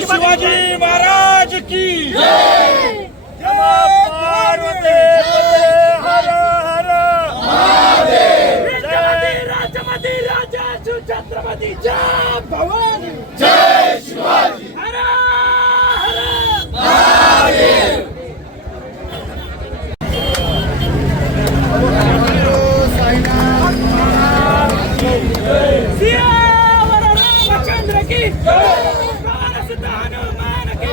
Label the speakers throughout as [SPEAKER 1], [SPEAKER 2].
[SPEAKER 1] शिवाजी महाराज की पार्वती पते हर हर।
[SPEAKER 2] छत्रपती राजमती राजा छत्रपती जय भवानी। जय शिवाजी हर हर सियावर रामचंद्र की पवन सुत हनुमान की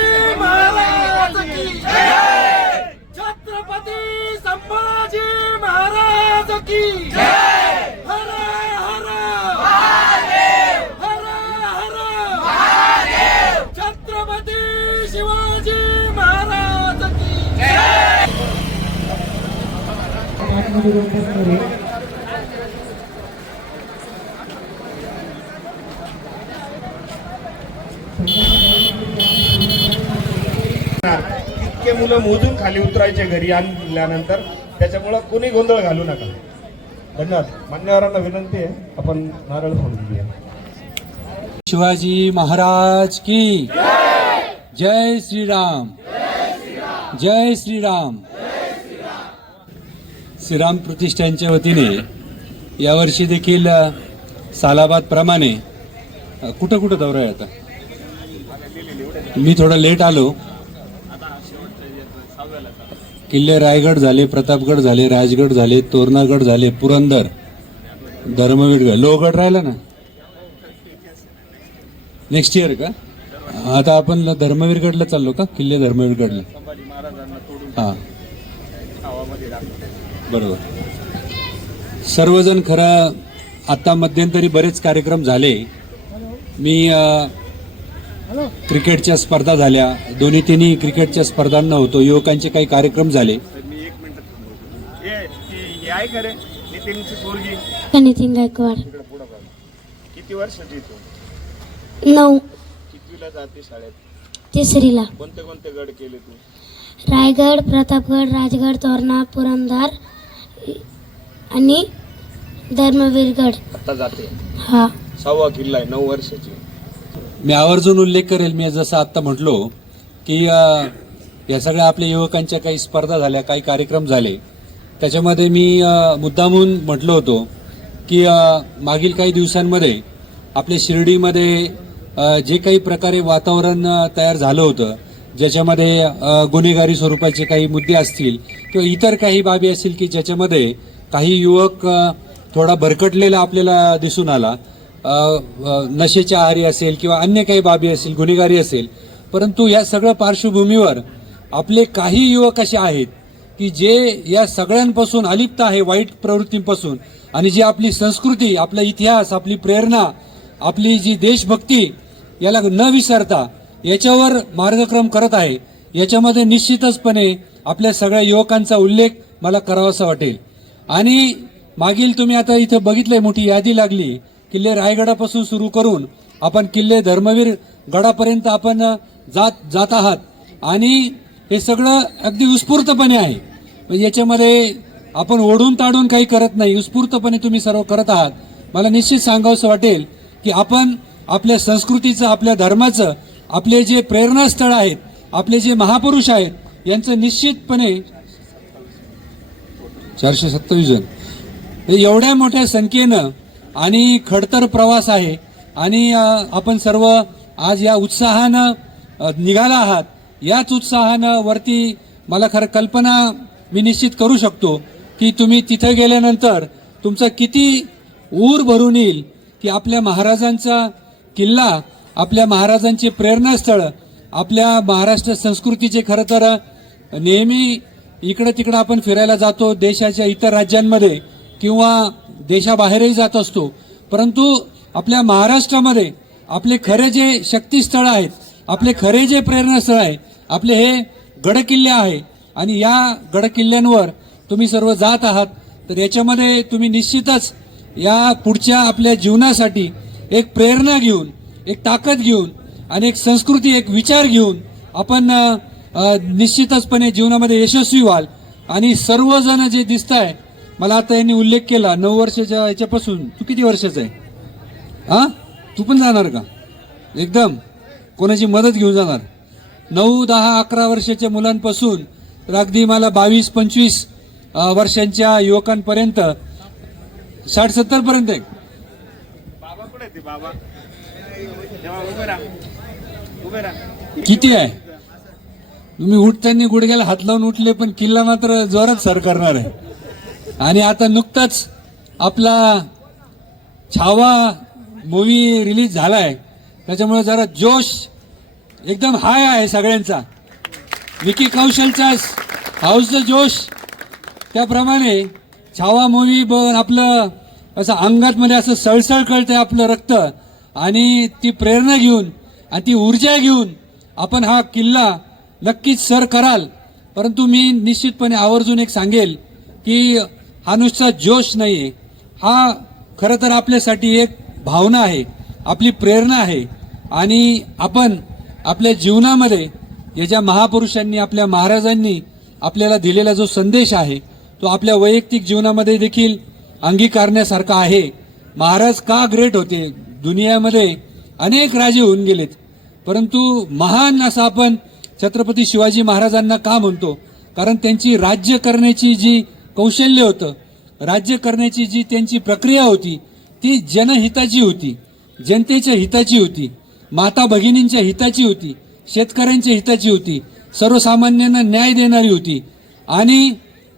[SPEAKER 2] महाराज की जय। हर हर। हर हर। छत्रपती शिवाजी महाराज की जय।
[SPEAKER 1] इतके मुलं मोजून खाली उतरायचे घरी आणल्यानंतर. त्याच्यामुळं कोणी गोंधळ घालू नका. धन्यवाद. मान्यवरांना विनंती आहे आपण नारळ फोडून घेऊया.
[SPEAKER 3] शिवाजी महाराज की जय श्रीराम. जय श्रीराम. श्रीराम प्रतिष्ठानच्या वतीने यावर्षी देखील सालाबाद प्रमाणे कुठं कुठं दौरा आहे आता? मी थोडं लेट आलो. किल्ले रायगड झाले प्रतापगड झाले राजगड झाले तोरणागड झाले पुरंदर धर्मवीरगड. लोहगड राहिला ना? नेक्स्ट इयर का? आता आपण धर्मवीरगडला चाललो का? किल्ले धर्मवीरगडला. हा. बरोबर. सर्वजण खरं आता मध्यंतरी बरेच कार्यक्रम झाले. मी आ, क्रिकेटच्या स्पर्धा झाल्या. दोन्ही तिन्ही क्रिकेटच्या स्पर्धांना होतो. युवकांचे काही कार्यक्रम झाले.
[SPEAKER 4] नितीन गायकवाड.
[SPEAKER 1] किती वर्षाची तू?
[SPEAKER 4] नऊ.
[SPEAKER 1] कितवीला जाते शाळेत?
[SPEAKER 4] तिसरीला.
[SPEAKER 1] कोणते कोणते गड केले तू?
[SPEAKER 4] रायगड प्रतापगड राजगड तोरणा पुरंदर आणि धर्मवीरगड.
[SPEAKER 1] आता जाते.
[SPEAKER 4] हा.
[SPEAKER 1] सहावा किल्ला आहे. नऊ वर्षाची.
[SPEAKER 3] मी आवर्जून उल्लेख करेल मी जसं आत्ता म्हटलो की या सगळ्या आपल्या युवकांच्या काही स्पर्धा झाल्या काही कार्यक्रम झाले. त्याच्यामध्ये मी मुद्दामून म्हटलो होतो की मागील काही दिवसांमध्ये आपल्या शिर्डीमध्ये जे काही प्रकारे वातावरण तयार झालं होतं ज्याच्यामध्ये गुन्हेगारी स्वरूपाचे काही मुद्दे असतील किंवा इतर काही बाबी असतील की ज्याच्यामध्ये काही युवक थोडा भरकटलेला आपल्याला दिसून आला नशेच्या आहारी असेल किंवा अन्य काही बाबी असेल गुन्हेगारी असेल परंतु या सगळ्या पार्श्वभूमीवर आपले काही युवक असे आहेत की जे या सगळ्यांपासून अलिप्त आहे वाईट प्रवृत्तींपासून आणि जी आपली संस्कृती आपला इतिहास आपली प्रेरणा आपली जी देशभक्ती याला न विसरता याच्यावर मार्गक्रम करत आहे. याच्यामध्ये निश्चितचपणे आपल्या सगळ्या युवकांचा उल्लेख मला करावासा वाटेल. आणि मागील तुम्ही आता इथं बघितलंय मोठी यादी लागली. किल्ले रायगडापासून सुरू करून आपण किल्ले धर्मवीर गडापर्यंत आपण जात जात आहात. आणि हे सगळं अगदी उत्स्फूर्तपणे आहे. म्हणजे याच्यामध्ये आपण ओढून ताडून काही करत नाही. उत्स्फूर्तपणे तुम्ही सर्व करत आहात. मला निश्चित सांगावंसं वाटेल की आपण आपल्या संस्कृतीचं आपल्या धर्माचं आपले जे प्रेरणास्थळ आहेत आपले जे महापुरुष आहेत यांचं निश्चितपणे चारशे सत्तावीस जण. हे एवढ्या मोठ्या संख्येनं आणि खडतर प्रवास आहे. आणि आपण सर्व आज या उत्साहानं निघाला आहात. याच उत्साहानं वरती मला खरं कल्पना मी निश्चित करू शकतो की तुम्ही तिथे गेल्यानंतर तुमचं किती ऊर भरून येईल की आपल्या महाराजांचा किल्ला आपल्या महाराजांचे प्रेरणास्थळ आपल्या महाराष्ट्र संस्कृतीचे खरं तर नेहमी इकडं तिकडं आपण फिरायला जातो देशाच्या इतर राज्यांमध्ये. किंवा देशाबाहेरही जात असतो. परंतु आपल्या महाराष्ट्रामध्ये आपले खरे जे शक्तीस्थळ आहेत आपले खरे जे प्रेरणास्थळ आहे आपले हे गडकिल्ले आहे. आणि या गडकिल्ल्यांवर तुम्ही सर्व जात आहात तर याच्यामध्ये तुम्ही निश्चितच या पुढच्या आपल्या जीवनासाठी एक प्रेरणा घेऊन एक ताकद घेऊन आणि एक संस्कृती एक विचार घेऊन आपण निश्चितचपणे जीवनामध्ये यशस्वी व्हाल. आणि सर्वजण जे दिसत आहे मला आता यांनी उल्लेख केला नऊ वर्षाच्या याच्यापासून. तू किती वर्षाचा आहे? हा? तू पण जाणार का? एकदम. कोणाची मदत घेऊन जाणार? नऊ दहा अकरा वर्षाच्या मुलांपासून तर अगदी मला बावीस पंचवीस वर्षांच्या युवकांपर्यंत साठ सत्तर पर्यंत आहे. किती आहे? तुम्ही उठताना गुडघ्याला हात लावून उठले पण किल्ला मात्र जोरात सर करणार आहे. आणि आता नुकताच आपला छावा मूवी रिलीज झाला आहे त्याच्यामुळे जरा जोश एकदम हाय आहे सगळ्यांचा. विकी कौशलचा हाऊसचा जोश. त्याप्रमाणे छावा मूवी बघून आपलं असं अंगातमध्ये असं सळसळ कळतंय आपलं रक्त. आणि ती प्रेरणा घेऊन आणि ती ऊर्जा घेऊन आपण हा किल्ला नक्कीच सर कराल. परंतु मी निश्चितपणे आवर्जून एक सांगेल की हा नुसता जोश नाहीये. हा खरं तर आपल्यासाठी एक भावना आहे आपली प्रेरणा आहे. आणि आपण आपल्या जीवनामध्ये या ज्या महापुरुषांनी आपल्या महाराजांनी आपल्याला दिलेला जो संदेश आहे तो आपल्या वैयक्तिक जीवनामध्ये देखील अंगीकारण्यासारखा आहे. महाराज का ग्रेट होते? दुनियामध्ये अनेक राजे होऊन गेलेत. परंतु महान असं आपण छत्रपती शिवाजी महाराजांना का म्हणतो? कारण त्यांची राज्य करण्याची जी कौशल्य होतं. राज्य करण्याची जी त्यांची प्रक्रिया होती ती जनहिताची होती जनतेच्या हिताची होती माता भगिनींच्या हिताची होती शेतकऱ्यांच्या हिताची होती सर्वसामान्यांना न्याय देणारी होती. आणि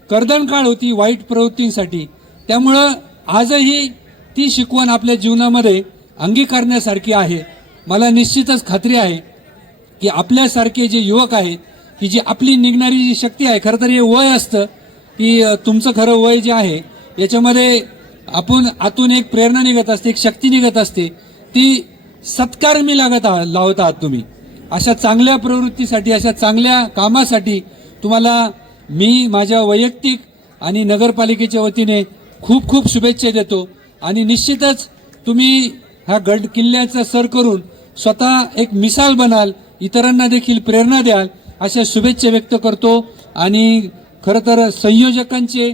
[SPEAKER 3] कर्दन काळ होती वाईट प्रवृत्तींसाठी. त्यामुळं आजही ती शिकवण आपल्या जीवनामध्ये अंगीकारण्यासारखी आहे. मला निश्चितच खात्री आहे की आपल्यासारखे जे युवक आहेत की जी आपली निघणारी जी शक्ती आहे खरं तर हे वय असतं की तुमचं खरं वय जे आहे याच्यामध्ये आपण आतून एक प्रेरणा निघत असते एक शक्ती निघत असते. ती सत्कार मी लागत आहात लावत आहात तुम्ही. अशा चांगल्या प्रवृत्तीसाठी अशा चांगल्या कामासाठी तुम्हाला मी माझ्या वैयक्तिक आणि नगरपालिकेच्या वतीने खूप खूप शुभेच्छा देतो. आणि निश्चितच तुम्ही ह्या गड किल्ल्याचा सर करून स्वतः एक मिसाल बनाल इतरांना देखील प्रेरणा द्याल अशा शुभेच्छा व्यक्त करतो. आणि खरं तर संयोजकांचे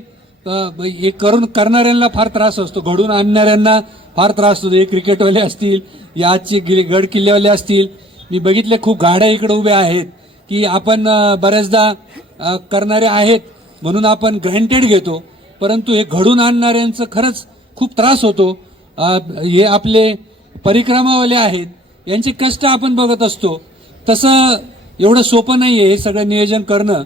[SPEAKER 3] हे करून करणाऱ्यांना फार त्रास असतो. घडून आणणाऱ्यांना फार त्रास असतो हे क्रिकेटवाले असतील या आजचे गि गड किल्ल्यावाले असतील. मी बघितले खूप गाड्या इकडे उभ्या आहेत की आपण बऱ्याचदा करणारे आहेत म्हणून आपण ग्रँटेड घेतो. परंतु हे घडून आणणाऱ्यांचं खरंच खूप त्रास होतो. हे आपले परिक्रमावाले आहेत. यांचे कष्ट आपण बघत असतो. तसं एवढं सोपं नाही आहे हे सगळं नियोजन करणं.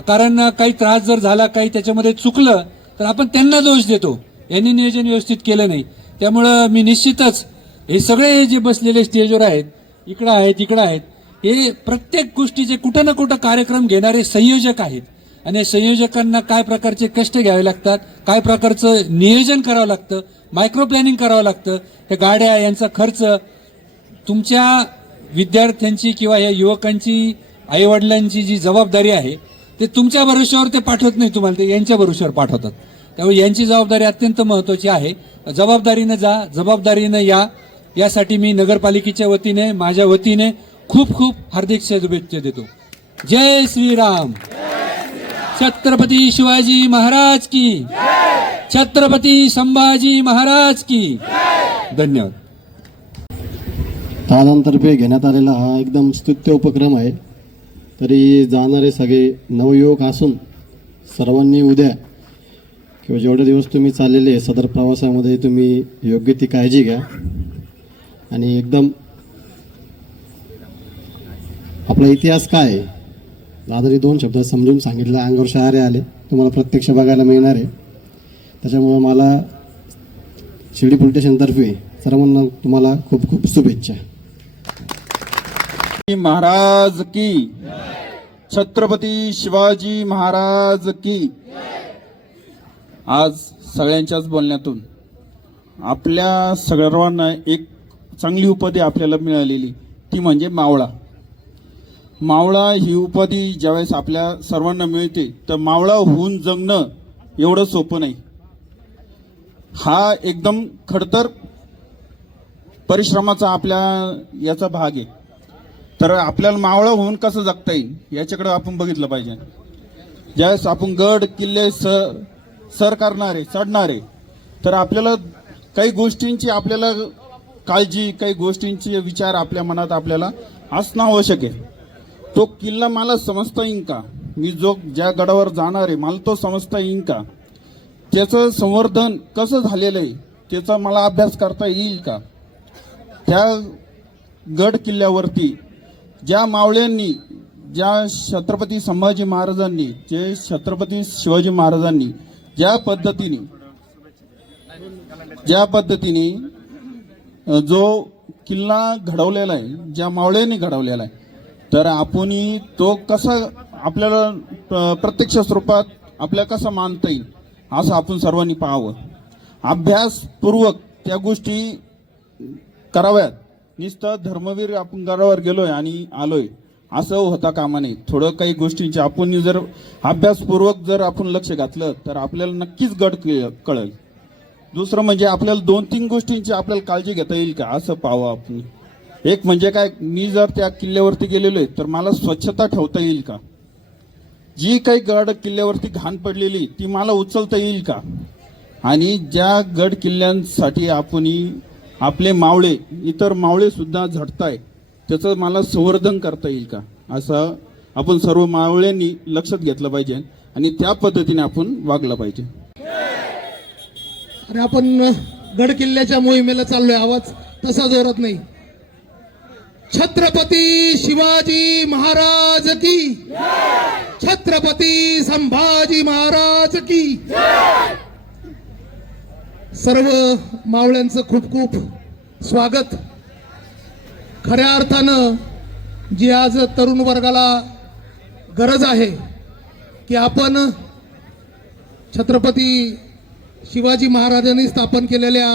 [SPEAKER 3] कारण काही त्रास जर झाला काही त्याच्यामध्ये चुकलं तर आपण त्यांना दोष देतो. यांनी नियोजन व्यवस्थित केलं नाही. त्यामुळं मी निश्चितच हे सगळे जे बसलेले स्टेजवर आहेत इकडं आहेत इकडं आहेत हे प्रत्येक गोष्टीचे कुठं ना कुठं कार्यक्रम घेणारे संयोजक आहेत. आणि संयोजकांना काय प्रकारचे कष्ट घ्यावे लागतात काय प्रकारचं नियोजन करावं लागतं मायक्रो प्लॅनिंग करावं लागतं हे गाड्या यांचा खर्च तुमच्या विद्यार्थ्यांची किंवा या युवकांची आईवडिलांची जी जबाबदारी आहे ते तुमच्या भरोश्यावर ते पाठवत नाही तुम्हाला ते यांच्या भरोश्यावर पाठवतात. त्यामुळे यांची जबाबदारी अत्यंत महत्त्वाची आहे. जबाबदारीनं जा जबाबदारीनं या. यासाठी मी नगरपालिकेच्या वतीने माझ्या वतीने खूप खूप हार्दिक शुभेच्छा देतो. जय श्रीराम. छत्रपती शिवाजी महाराज की. छत्रपती संभाजी महाराज की. धन्यवाद.
[SPEAKER 5] दादांतर्फे घेण्यात आलेला हा एकदम स्तुत्य उपक्रम आहे. तरी जाणारे सगळे नवयुवक असून सर्वांनी उद्या किंवा जेवढे दिवस तुम्ही चाललेले आहे सदर प्रवासामध्ये तुम्ही योग्य ती काळजी घ्या. आणि एकदम आपला इतिहास काय आहे? दादानी दोन शब्द समजून सांगितलं. अंगावर शहारे आले. तुम्हाला प्रत्यक्ष बघायला मिळणार आहे. त्याच्यामुळं मला शिर्डी पोलीस स्टेशनतर्फे सर्वांना तुम्हाला खूप खूप शुभेच्छा.
[SPEAKER 6] महाराज की। छत्रपती शिवाजी महाराज की। आज सगळ्यांच्याच बोलण्यातून आपल्या सर्वांना एक चांगली उपाधी आपल्याला मिळालेली ती म्हणजे मावळा. मावळा ही उपाधी ज्यावेळेस आपल्या सर्वांना मिळते तर मावळा होऊन जगणं एवढं सोपं नाही. हा एकदम खडतर परिश्रमाचा आपल्या याचा भाग आहे. तर आपल्याला मावळा होऊन कसं जगता येईल याच्याकडे आपण बघितलं पाहिजे. ज्यावेळेस आपण गड किल्ले स सर करणारे चढणारे तर आपल्याला काही गोष्टींची आपल्याला काळजी काही गोष्टींचे विचार आपल्या मनात आपल्याला असणं आवश्यक आहे. तो किल्ला मला समजता येईन का? मी जो ज्या गडावर जाणार आहे मला तो समजता येईन का? त्याचं संवर्धन कसं झालेलं आहे त्याचा मला अभ्यास करता येईल का? त्या गड किल्ल्यावरती ज्या मावळ्यांनी ज्या छत्रपती संभाजी महाराजांनी जे छत्रपती शिवाजी महाराजांनी ज्या पद्धतीने ज्या पद्धतीने जो किल्ला घडवलेला आहे ज्या मावळ्यांनी घडवलेला आहे तर आपणही तो कसा आपल्याला प्रत्यक्ष स्वरूपात आपल्या कसा मानता येईल असं आपण सर्वांनी पाहावं. अभ्यासपूर्वक त्या गोष्टी कराव्यात. नुसतं धर्मवीर आपण गडावर गेलोय आणि आलोय. असं होता कामा नये. थोडं काही गोष्टींचे आपण जर अभ्यासपूर्वक जर आपण लक्ष घातलं तर आपल्याला नक्कीच गड कळेल. दुसरं म्हणजे आपल्याला दोन तीन गोष्टींची आपल्याला काळजी घेता येईल का? असं पाहावं आपण. एक म्हणजे काय? मी जर त्या किल्ल्यावरती गेलेलो आहे तर मला स्वच्छता ठेवता येईल का? जी काही गड किल्ल्यावरती घाण पडलेली ती मला उचलता येईल का? आणि ज्या गड किल्ल्यांसाठी आपण आपले मावळे इतर मावळे सुद्धा झटताय त्याचं मला संवर्धन करता येईल का? असं आपण सर्व मावळ्यांनी लक्षात घेतलं पाहिजे आणि त्या पद्धतीने आपण वागलं पाहिजे.
[SPEAKER 2] अरे आपण गड किल्ल्याच्या मोहिमेला चाललोय आवाज तसा जोरात नाही. छत्रपती शिवाजी महाराज की छत्रपती संभाजी महाराज की सर्व मावळ्यांचं खूप खूप स्वागत. खऱ्या अर्थानं जी आज तरुण वर्गाला गरज आहे की आपण छत्रपती शिवाजी महाराजांनी स्थापन केलेल्या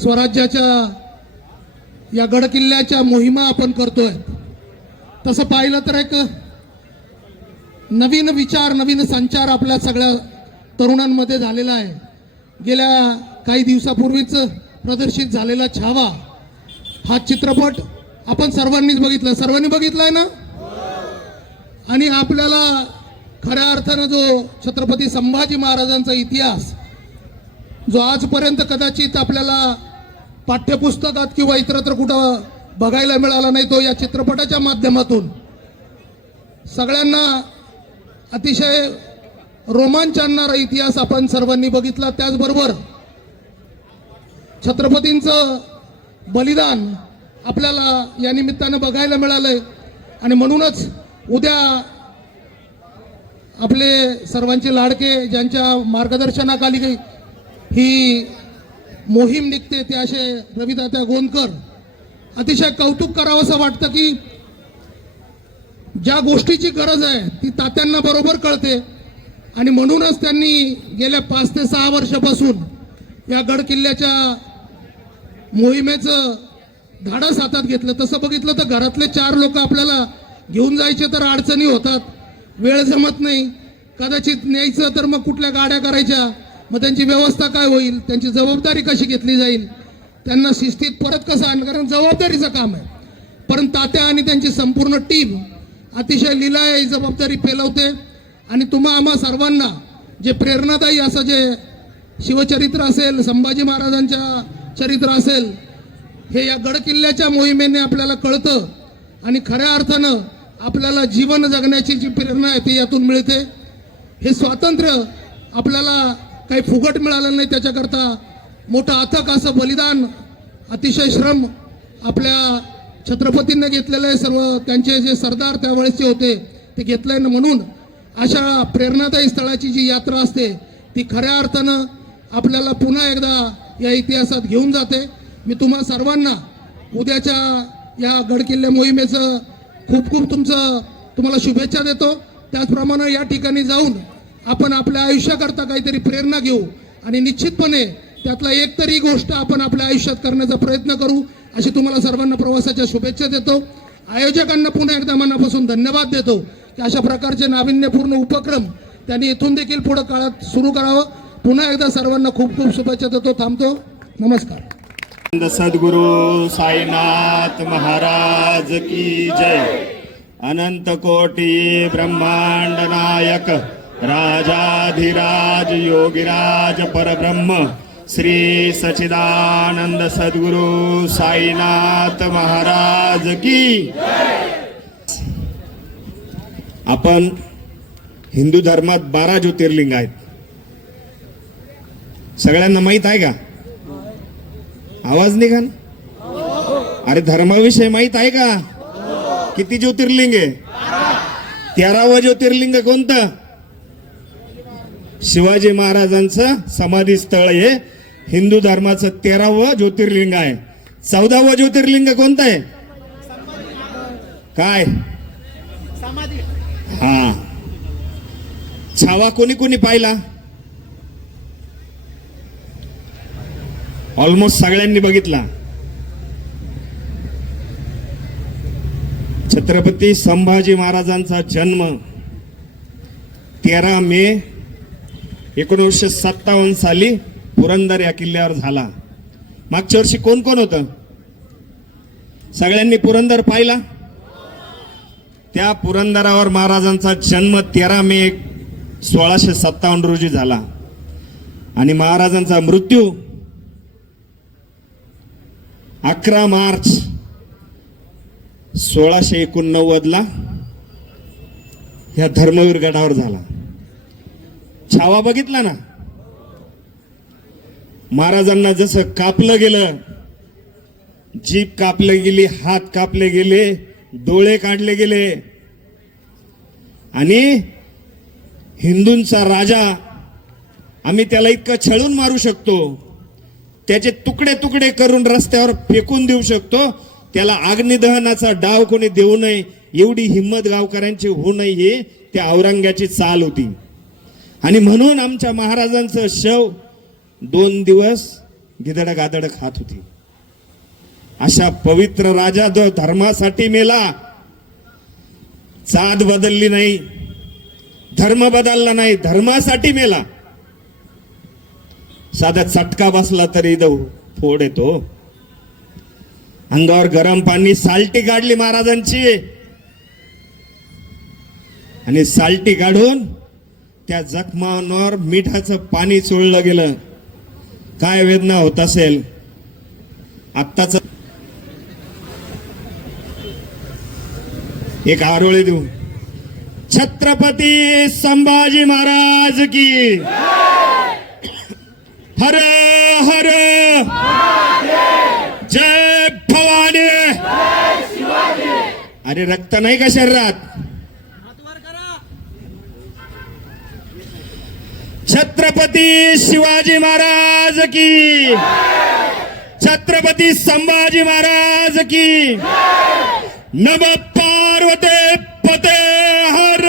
[SPEAKER 2] स्वराज्याच्या या गडकिल्ल्याच्या मोहिमा आपण करतोय. तसं पाहिलं तर एक नवीन विचार नवीन संचार आपल्या सगळ्या तरुणांमध्ये झालेला आहे. गेल्या काही दिवसापूर्वीच प्रदर्शित झालेला छावा हा चित्रपट आपण सर्वांनीच बघितला. सर्वांनी बघितलाय ना? आणि आपल्याला खऱ्या अर्थानं जो छत्रपती संभाजी महाराजांचा इतिहास जो आजपर्यंत कदाचित आपल्याला पाठ्यपुस्तकात किंवा इतरत्र कुठं बघायला मिळाला नाही तो या चित्रपटाच्या माध्यमातून सगळ्यांना अतिशय रोमांच आणणारा इतिहास आपण सर्वांनी बघितला त्याचबरोबर छत्रपतींचं बलिदान आपल्याला या निमित्तानं बघायला मिळालंय. आणि म्हणूनच उद्या आपले सर्वांचे लाडके ज्यांच्या मार्गदर्शनाखाली ही मोहीम निघते ते असे रविदात्या गोंदकर. अतिशय कौतुक करावं असं वाटतं की ज्या गोष्टीची गरज आहे ती तात्यांना बरोबर कळते. आणि म्हणूनच त्यांनी गेल्या पाच ते सहा वर्षापासून या गड किल्ल्याच्या मोहिमेचं धाडस हातात घेतलं. तसं बघितलं तर घरातले चार लोक आपल्याला घेऊन जायचे तर अडचणी होतात. वेळ जमत नाही. कदाचित न्यायचं तर मग कुठल्या गाड्या करायच्या? मग त्यांची व्यवस्था काय होईल? त्यांची जबाबदारी कशी घेतली जाईल? त्यांना शिस्तीत परत कसं आण कारण जबाबदारीचं काम आहे. पण तात्या आणि त्यांची संपूर्ण टीम अतिशय लिलाय जबाबदारी पेलवते. आणि तुम्हा आम्हा सर्वांना जे प्रेरणादायी असं जे शिवचरित्र असेल संभाजी महाराजांच्या चरित्र असेल हे या गडकिल्ल्याच्या मोहिमेने आपल्याला कळतं आणि खऱ्या अर्थानं आपल्याला जीवन जगण्याची जी प्रेरणा आहे ती यातून मिळते. हे स्वातंत्र्य आपल्याला काही फुकट मिळालं नाही त्याच्याकरता मोठं अथक असं बलिदान अतिशय श्रम आपल्या छत्रपतींना घेतलेलं आहे. सर्व त्यांचे जे सरदार त्यावेळेसचे होते ते घेतलंय ना म्हणून अशा प्रेरणादायी स्थळाची जी यात्रा असते ती खऱ्या अर्थानं आपल्याला पुन्हा एकदा या इतिहासात घेऊन जाते. मी तुम्हा सर्वांना उद्याच्या या गडकिल्ले मोहिमेचं खूप खूप तुमचं तुम्हाला शुभेच्छा देतो. त्याचप्रमाणे या ठिकाणी जाऊन आपण आपल्या आयुष्याकरता काहीतरी प्रेरणा घेऊ आणि निश्चितपणे त्यातला एक तरी गोष्ट आपण आपल्या आयुष्यात करण्याचा प्रयत्न करू अशी तुम्हाला सर्वांना प्रवासाच्या शुभेच्छा देतो. आयोजकांना पुन्हा एकदा मनापासून धन्यवाद देतो. की अशा प्रकारचे नाविन्यपूर्ण उपक्रम त्यांनी इथून देखील पुढे काळात सुरू करावं. पुन्हा एकदा सर्वांना खूप खूप शुभेच्छा देतो. थांबतो. नमस्कार.
[SPEAKER 1] सद्गुरु साईनाथ महाराज की जय. अनंत कोटी ब्रह्मांड नायक राजाधिराज योगिराज परब्रह्म श्री सचिदानंद सद्गुरु साईनाथ महाराज की आपण हिंदू धर्मात बारा ज्योतिर्लिंग आहेत. सगळ्यांना माहीत आहे का? आवाज निघा ना. अरे धर्माविषयी माहीत आहे का? किती ज्योतिर्लिंग आहे? तेरावं ज्योतिर्लिंग कोणतं? शिवाजी महाराजांचं समाधी स्थळ हे हिंदू धर्माचं तेरावं ज्योतिर्लिंग आहे. चौदावं ज्योतिर्लिंग कोणतं आहे? काय? हा छावा कोणी कोणी पाहिला? ऑलमोस्ट सगळ्यांनी बघितला. छत्रपती संभाजी महाराजांचा जन्म तेरा मे एकोणीसशे सत्तावन्न साली पुरंदर या किल्ल्यावर झाला. मागच्या वर्षी कोण कोण होतं? सगळ्यांनी पुरंदर पाहिला? त्या पुरंदरावर महाराजांचा जन्म तेरा मे सोळाशे सत्तावन्न रोजी झाला. आणि महाराजांचा मृत्यू अकरा मार्च सोळाशे एकोणनव्वदला ह्या धर्मवीर गडावर झाला. छावा बघितला ना? महाराजांना जसं कापलं गेलं जीप कापले गेली हात कापले गेले डोळे काढले गेले आणि हिंदूंचा राजा आम्ही त्याला इतकं छळून मारू शकतो त्याचे तुकडे तुकडे करून रस्त्यावर फेकून देऊ शकतो त्याला अग्निदहनाचा डाव कोणी देऊ नये एवढी हिंमत गावकऱ्यांची होऊ नये हे त्या औरंग्याची चाल होती. आणि म्हणून आमच्या महाराजांचं शव दोन दिवस गिदड गादड खात होती. अशा पवित्र राजा जो धर्मासाठी मेला. चाद बदलली नाही धर्म बदलला नाही धर्मासाठी मेला. साधा चटका बसला तरी इथं फोड येतो. अंगावर गरम पाणी साल्टी काढली महाराजांची. आणि साल्टी काढून त्या जखमांवर मिठाचं पाणी चोळलं गेलं. काय वेदना होत असेल? आत्ताचं एक आरोळी देऊ छत्रपती संभाजी महाराज की. हर हर. जय भवानी. अरे रक्त नाही का शरीरात? छत्रपती शिवाजी महाराज की. छत्रपती संभाजी महाराज की. नम होते पते हर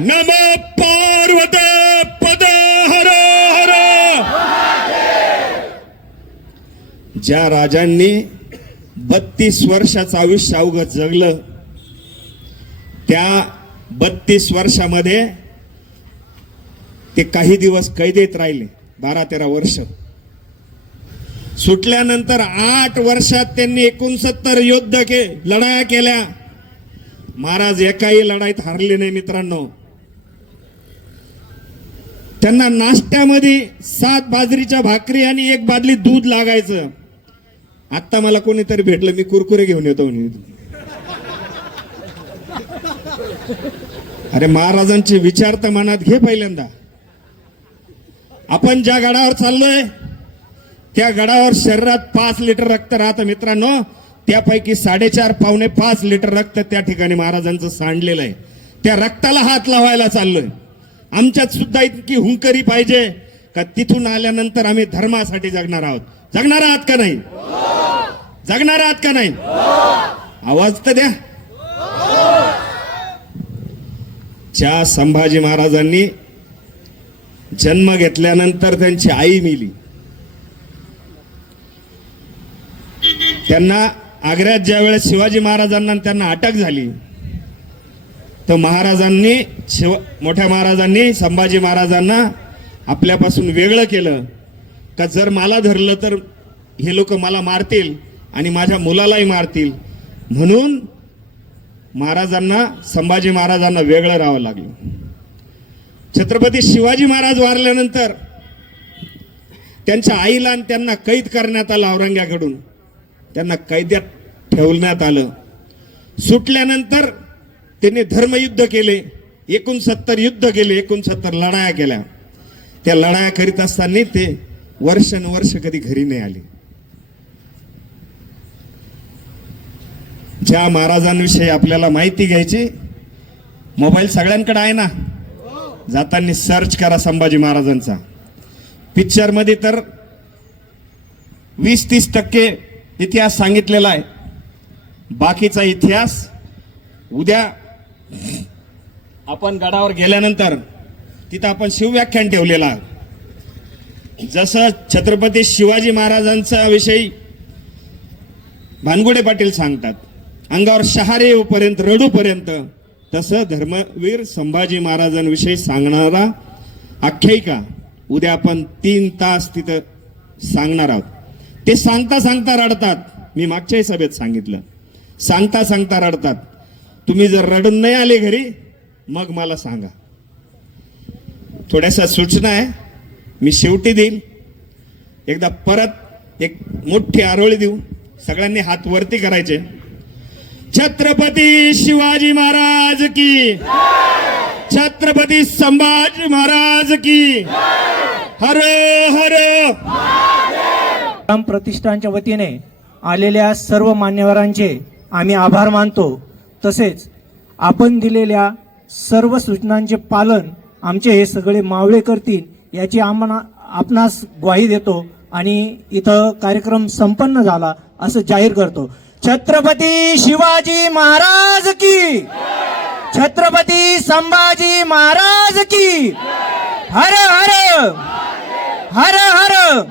[SPEAKER 1] नम पार्वते पते हर हर। ज्या राजांनी बत्तीस वर्षाचं आयुष्य अवघत जगलं त्या बत्तीस वर्षामध्ये ते काही दिवस कैदेत राहिले बारा तेरा वर्ष. सुटल्यानंतर आठ वर्षात त्यांनी एकोणसत्तर युद्ध के लढाया केल्या. महाराज एकाही लढाईत हारले नाही मित्रांनो. त्यांना नाश्त्यामध्ये सात बाजरीच्या भाकरी आणि एक बादली दूध लागायचं. आत्ता मला कोणीतरी भेटलं मी कुरकुरे घेऊन येतो अरे महाराजांचे विचार तर मनात घे पहिल्यांदा. आपण ज्या गडावर चाललोय त्या गडावर शरीरात पाच लिटर रक्त राहतं मित्रांनो. त्यापैकी साडेचार पावणे पाच लिटर रक्त त्या ठिकाणी महाराजांचं सांडलेलं आहे. त्या रक्ताला हात लावायला चाललोय. आमच्यात सुद्धा इतकी हुंकरी पाहिजे का तिथून आल्यानंतर आम्ही धर्मासाठी जगणार आहोत. जगणार आहात का नाही? जगणार आहात का नाही? आवाज तर द्या. ज्या संभाजी महाराजांनी जन्म घेतल्यानंतर त्यांची आई मिली. त्यांना आग्र्यात ज्या वेळेस शिवाजी महाराजांना त्यांना अटक झाली तर महाराजांनी शिव मोठ्या महाराजांनी संभाजी महाराजांना आपल्यापासून वेगळं केलं. का जर मला धरलं तर हे लोक मला मारतील आणि माझ्या मुलालाही मारतील. म्हणून महाराजांना संभाजी महाराजांना वेगळं राहावं लागलं. छत्रपती शिवाजी महाराज वारल्यानंतर त्यांच्या आईला आणि त्यांना कैद करण्यात आलं औरंग्याकडून. त्यांना कैद्यात ठेवण्यात आलं. सुटल्यानंतर त्यांनी धर्मयुद्ध केले. एकोणसत्तर युद्ध केले. एकोणसत्तर लढाया केल्या. त्या लढाया करीत असताना ते वर्षानुवर्ष कधी घरी नाही आले. ज्या महाराजांविषयी आपल्याला माहिती घ्यायची मोबाईल सगळ्यांकडे आहे ना? जाताना सर्च करा संभाजी महाराजांचा. पिक्चरमध्ये तर वीस तीस टक्के इतिहास सांगितलेला आहे. बाकीचा इतिहास उद्या आपण गडावर गेल्यानंतर तिथं आपण शिवव्याख्यान ठेवलेलं आहे. जसं छत्रपती शिवाजी महाराजांचा विषयी भानगुडे पाटील सांगतात अंगावर शहारे येऊपर्यंत रडूपर्यंत तसं धर्मवीर संभाजी महाराजांविषयी सांगणारा आख्यायिका उद्या आपण तीन तास तिथं सांगणार आहोत. ते सांगता सांगता रडतात. मी मागच्याही सभेत सांगितलं. सांगता सांगता रडतात. तुम्ही जर रडून नाही आले घरी मग मला सांगा. थोड्याशा सूचना आहे. मी शेवटी देईल एकदा परत एक मोठी आरोळी देऊ सगळ्यांनी हात वरती करायचे. छत्रपती शिवाजी महाराज की छत्रपती संभाजी महाराज की हर हर
[SPEAKER 7] राम प्रतिष्ठानच्या वतीने आलेल्या सर्व मान्यवरांचे आम्ही आभार मानतो. तसेच आपण दिलेल्या सर्व सूचनांचे पालन आमचे हे सगळे मावळे करतील याची आम्हाला आपणास ग्वाही देतो आणि इथं कार्यक्रम संपन्न झाला असं जाहीर करतो. छत्रपती शिवाजी महाराज की छत्रपती संभाजी महाराज की हर हर! हर हर!